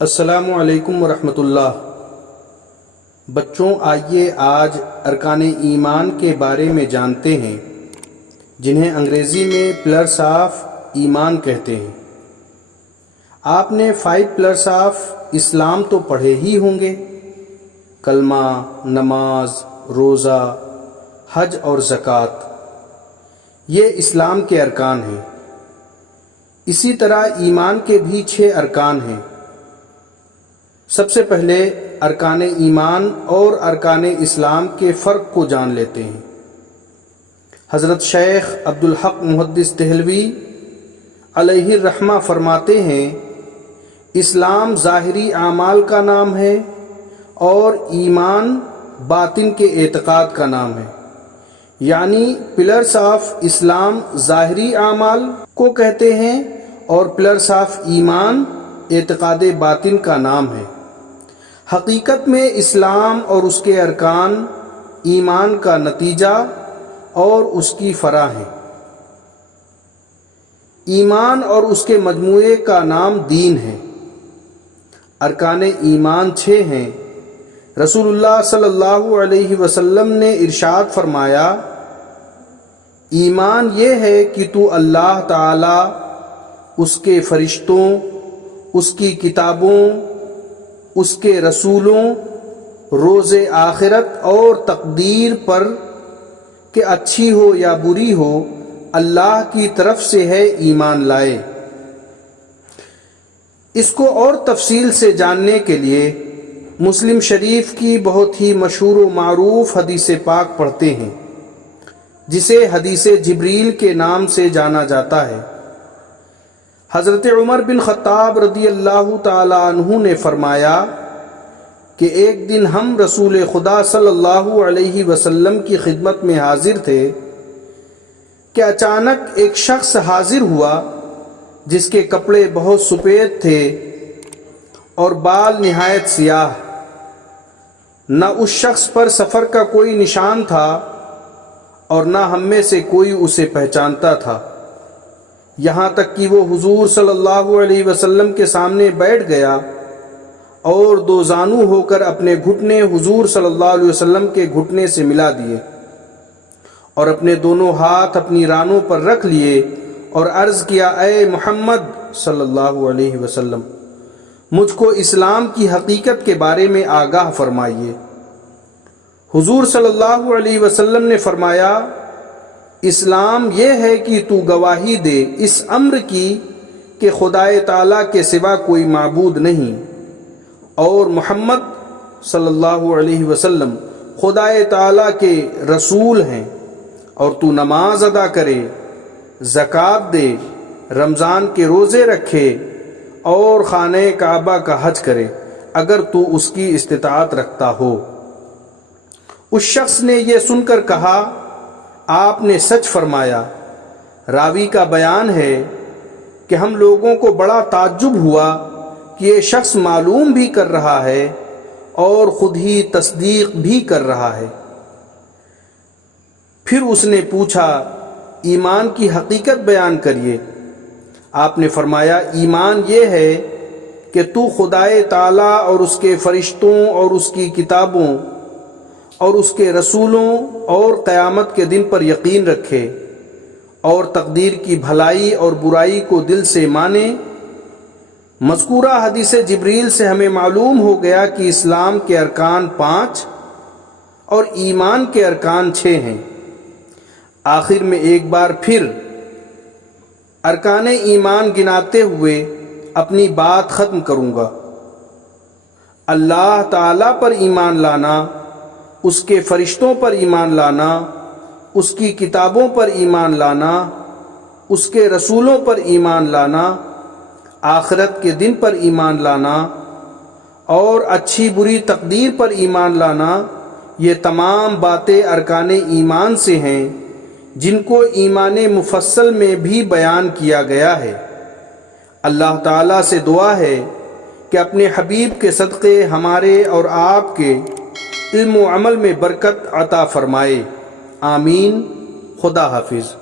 السلام علیکم ورحمۃ اللہ۔ بچوں، آئیے آج ارکان ایمان کے بارے میں جانتے ہیں، جنہیں انگریزی میں پلرس آف ایمان کہتے ہیں۔ آپ نے 5 پلرس آف اسلام تو پڑھے ہی ہوں گے: کلمہ، نماز، روزہ، حج اور زکوٰۃ۔ یہ اسلام کے ارکان ہیں۔ اسی طرح ایمان کے بھی 6 ارکان ہیں۔ سب سے پہلے ارکان ایمان اور ارکان اسلام کے فرق کو جان لیتے ہیں۔ حضرت شیخ عبدالحق محدث دہلوی علیہ الرحمہ فرماتے ہیں، اسلام ظاہری اعمال کا نام ہے اور ایمان باطن کے اعتقاد کا نام ہے۔ یعنی پلرس آف اسلام ظاہری اعمال کو کہتے ہیں اور پلرس آف ایمان اعتقاد باطن کا نام ہے۔ حقیقت میں اسلام اور اس کے ارکان ایمان کا نتیجہ اور اس کی فرع ہیں۔ ایمان اور اس کے مجموعے کا نام دین ہے۔ ارکان ایمان 6 ہیں۔ رسول اللہ صلی اللہ علیہ وسلم نے ارشاد فرمایا، ایمان یہ ہے کہ تو اللہ تعالی، اس کے فرشتوں، اس کی کتابوں، اس کے رسولوں، روز آخرت اور تقدیر پر کہ اچھی ہو یا بری ہو اللہ کی طرف سے ہے ایمان لائے۔ اس کو اور تفصیل سے جاننے کے لیے مسلم شریف کی بہت ہی مشہور و معروف حدیث پاک پڑھتے ہیں، جسے حدیث جبریل کے نام سے جانا جاتا ہے۔ حضرت عمر بن خطاب رضی اللہ تعالی عنہ نے فرمایا کہ ایک دن ہم رسول خدا صلی اللہ علیہ وسلم کی خدمت میں حاضر تھے کہ اچانک ایک شخص حاضر ہوا جس کے کپڑے بہت سفید تھے اور بال نہایت سیاہ۔ نہ اس شخص پر سفر کا کوئی نشان تھا اور نہ ہم میں سے کوئی اسے پہچانتا تھا، یہاں تک کہ وہ حضور صلی اللہ علیہ وسلم کے سامنے بیٹھ گیا اور 2 زانو ہو کر اپنے گھٹنے حضور صلی اللہ علیہ وسلم کے گھٹنے سے ملا دیے اور اپنے دونوں ہاتھ اپنی رانوں پر رکھ لیے اور عرض کیا، اے محمد صلی اللہ علیہ وسلم، مجھ کو اسلام کی حقیقت کے بارے میں آگاہ فرمائیے۔ حضور صلی اللہ علیہ وسلم نے فرمایا، اسلام یہ ہے کہ تو گواہی دے اس امر کی کہ خدائے تعالیٰ کے سوا کوئی معبود نہیں اور محمد صلی اللہ علیہ وسلم خدائے تعالیٰ کے رسول ہیں، اور تو نماز ادا کرے، زکوٰۃ دے، رمضان کے روزے رکھے اور خانہ کعبہ کا حج کرے اگر تو اس کی استطاعت رکھتا ہو۔ اس شخص نے یہ سن کر کہا، آپ نے سچ فرمایا۔ راوی کا بیان ہے کہ ہم لوگوں کو بڑا تعجب ہوا کہ یہ شخص معلوم بھی کر رہا ہے اور خود ہی تصدیق بھی کر رہا ہے۔ پھر اس نے پوچھا، ایمان کی حقیقت بیان کریے۔ آپ نے فرمایا، ایمان یہ ہے کہ تو خدائے تعالیٰ اور اس کے فرشتوں اور اس کی کتابوں اور اس کے رسولوں اور قیامت کے دن پر یقین رکھے اور تقدیر کی بھلائی اور برائی کو دل سے مانے۔ مذکورہ حدیث جبریل سے ہمیں معلوم ہو گیا کہ اسلام کے ارکان 5 اور ایمان کے ارکان 6 ہیں۔ آخر میں ایک بار پھر ارکان ایمان گناتے ہوئے اپنی بات ختم کروں گا۔ اللہ تعالیٰ پر ایمان لانا، اس کے فرشتوں پر ایمان لانا، اس کی کتابوں پر ایمان لانا، اس کے رسولوں پر ایمان لانا، آخرت کے دن پر ایمان لانا اور اچھی بری تقدیر پر ایمان لانا، یہ تمام باتیں ارکان ایمان سے ہیں جن کو ایمان مفصل میں بھی بیان کیا گیا ہے۔ اللہ تعالیٰ سے دعا ہے کہ اپنے حبیب کے صدقے ہمارے اور آپ کے علم و عمل میں برکت عطا فرمائے۔ آمین۔ خدا حافظ۔